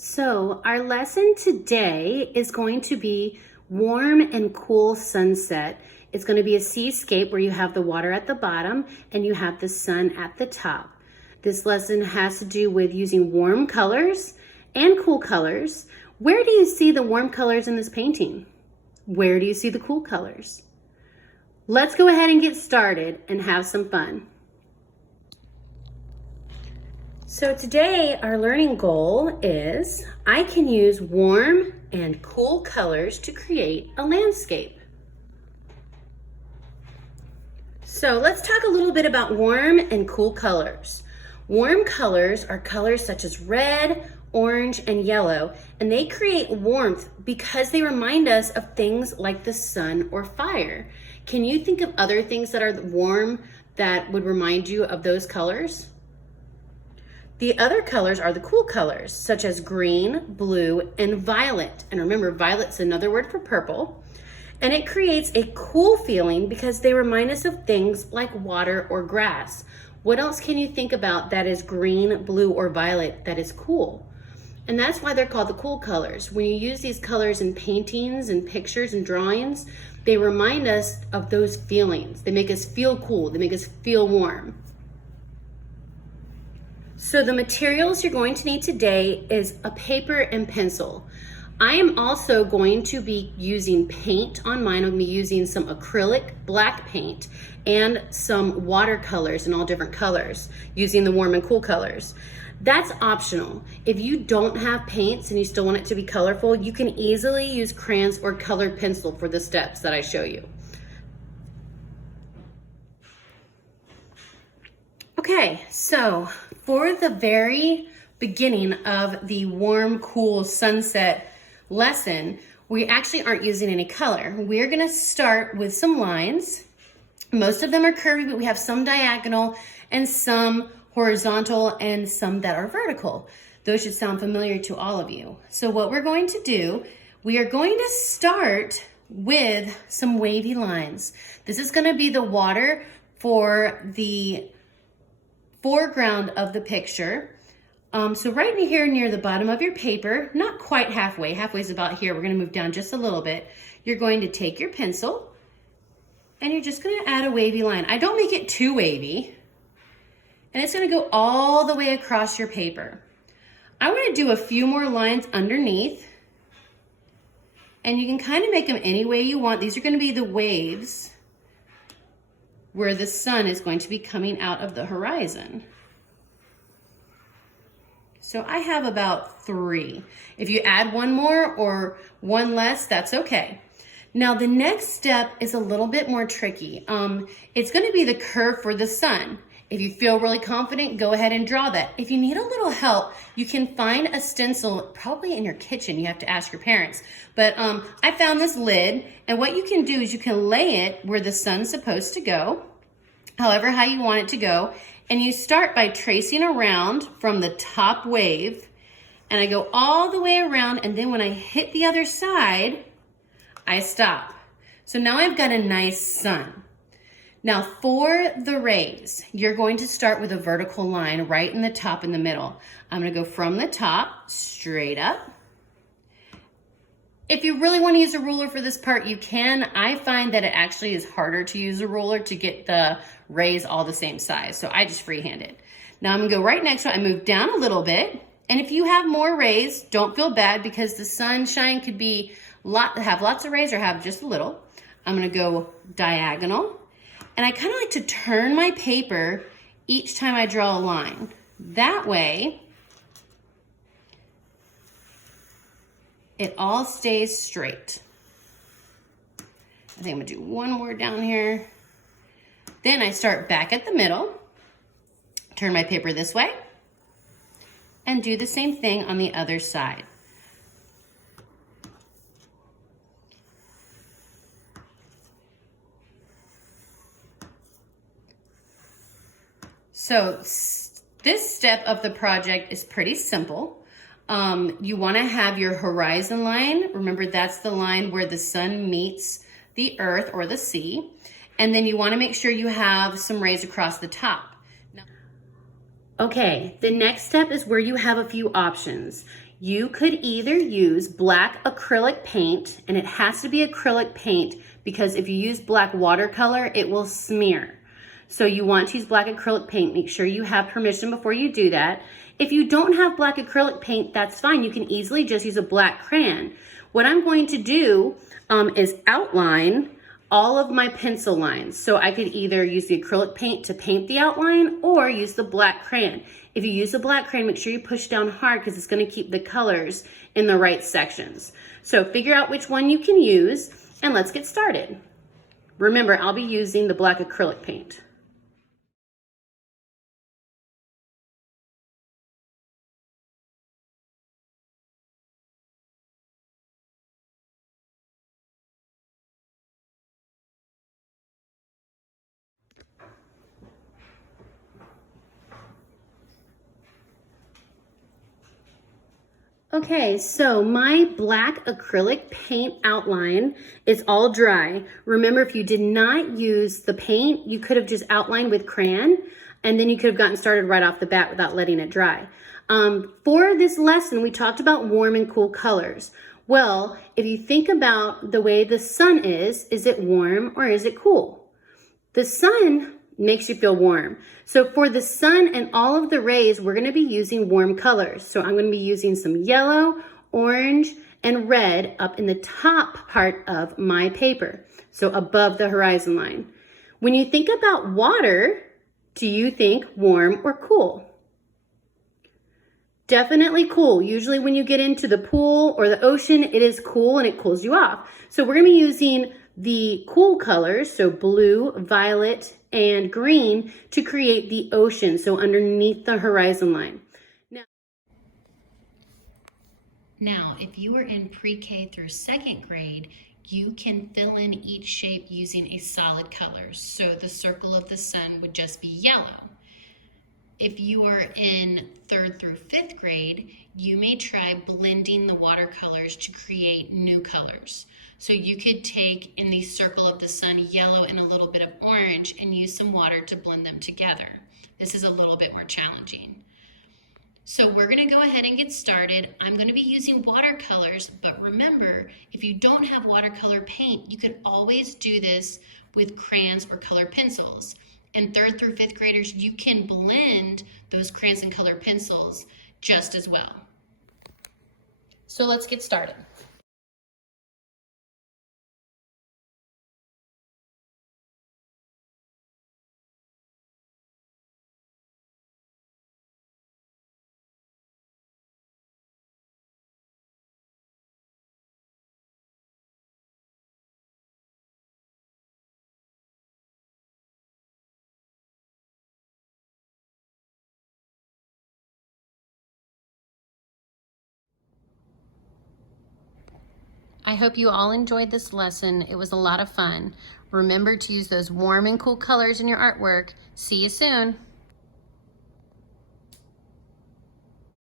So our lesson today is going to be warm and cool sunset. It's going to be a seascape where you have the water at the bottom and you have the sun at the top. This lesson has to do with using warm colors and cool colors. Where do you see the warm colors in this painting? Where do you see the cool colors? Let's go ahead and get started and have some fun. So today our learning goal is I can use warm and cool colors to create a landscape. So let's talk a little bit about warm and cool colors. Warm colors are colors such as red, orange, and yellow, and they create warmth because they remind us of things like the sun or fire. Can you think of other things that are warm that would remind you of those colors? The other colors are the cool colors, such as green, blue, and violet. And remember, violet's another word for purple. And it creates a cool feeling because they remind us of things like water or grass. What else can you think about that is green, blue, or violet that is cool? And that's why they're called the cool colors. When you use these colors in paintings and pictures and drawings, they remind us of those feelings. They make us feel cool. They make us feel warm. So the materials you're going to need today is a paper and pencil. I am also going to be using paint on mine. I'm going to be using some acrylic black paint and some watercolors in all different colors using the warm and cool colors. That's optional. If you don't have paints and you still want it to be colorful, you can easily use crayons or colored pencil for the steps that I show you. Okay, so for the very beginning of the warm, cool sunset lesson, we actually aren't using any color. We're gonna start with some lines. Most of them are curvy, but we have some diagonal and some horizontal and some that are vertical. Those should sound familiar to all of you. So what we're going to do, we are going to start with some wavy lines. This is gonna be the water for the foreground of the picture. So right in here near the bottom of your paper, not quite halfway, halfway's about here, we're gonna move down just a little bit. You're going to take your pencil and you're just gonna add a wavy line. I don't make it too wavy. And it's gonna go all the way across your paper. I wanna do a few more lines underneath, and you can kind of make them any way you want. These are gonna be the waves where the sun is going to be coming out of the horizon. So I have about 3. If you add one more or one less, that's okay. Now the next step is a little bit more tricky. It's gonna be the curve for the sun. If you feel really confident, go ahead and draw that. If you need a little help, you can find a stencil, probably in your kitchen. You have to ask your parents. But I found this lid, and what you can do is you can lay it where the sun's supposed to go, however how you want it to go, and you start by tracing around from the top wave, and I go all the way around, and then when I hit the other side, I stop. So now I've got a nice sun. Now for the rays, you're going to start with a vertical line right in the top in the middle. I'm gonna go from the top straight up. If you really want to use a ruler for this part, you can. I find that it actually is harder to use a ruler to get the rays all the same size, so I just freehand it. Now I'm gonna go right next to it. I move down a little bit, and if you have more rays, don't feel bad because the sunshine could be have lots of rays or have just a little. I'm gonna go diagonal, and I kind of like to turn my paper each time I draw a line. That way, it all stays straight. I think I'm gonna do one more down here. Then I start back at the middle, turn my paper this way, and do the same thing on the other side. So this step of the project is pretty simple. You wanna have your horizon line. Remember, that's the line where the sun meets the earth or the sea. And then you wanna make sure you have some rays across the top. Okay, the next step is where you have a few options. You could either use black acrylic paint, and it has to be acrylic paint because if you use black watercolor, it will smear. So you want to use black acrylic paint. Make sure you have permission before you do that. If you don't have black acrylic paint, that's fine. You can easily just use a black crayon. What I'm going to do is outline all of my pencil lines. So I could either use the acrylic paint to paint the outline or use the black crayon. If you use the black crayon, make sure you push down hard because it's going to keep the colors in the right sections. So figure out which one you can use and let's get started. Remember, I'll be using the black acrylic paint. Okay, so my black acrylic paint outline is all dry. Remember, if you did not use the paint, you could have just outlined with crayon, and then you could have gotten started right off the bat without letting it dry. For this lesson, we talked about warm and cool colors. Well, if you think about the way the sun is it warm or is it cool? The sun makes you feel warm. So for the sun and all of the rays, we're gonna be using warm colors. So I'm gonna be using some yellow, orange, and red up in the top part of my paper. So above the horizon line. When you think about water, do you think warm or cool? Definitely cool. Usually when you get into the pool or the ocean, it is cool and it cools you off. So we're gonna be using the cool colors, so blue, violet, and green to create the ocean, so underneath the horizon line. Now, if you are in pre-K through second grade, you can fill in each shape using a solid color. So the circle of the sun would just be yellow. If you are in third through fifth grade, you may try blending the watercolors to create new colors. So you could take in the circle of the sun yellow and a little bit of orange and use some water to blend them together. This is a little bit more challenging. So we're gonna go ahead and get started. I'm gonna be using watercolors, but remember, if you don't have watercolor paint, you could always do this with crayons or colored pencils. And third through fifth graders, you can blend those crayons and colored pencils just as well. So let's get started. I hope you all enjoyed this lesson. It was a lot of fun. Remember to use those warm and cool colors in your artwork. See you soon.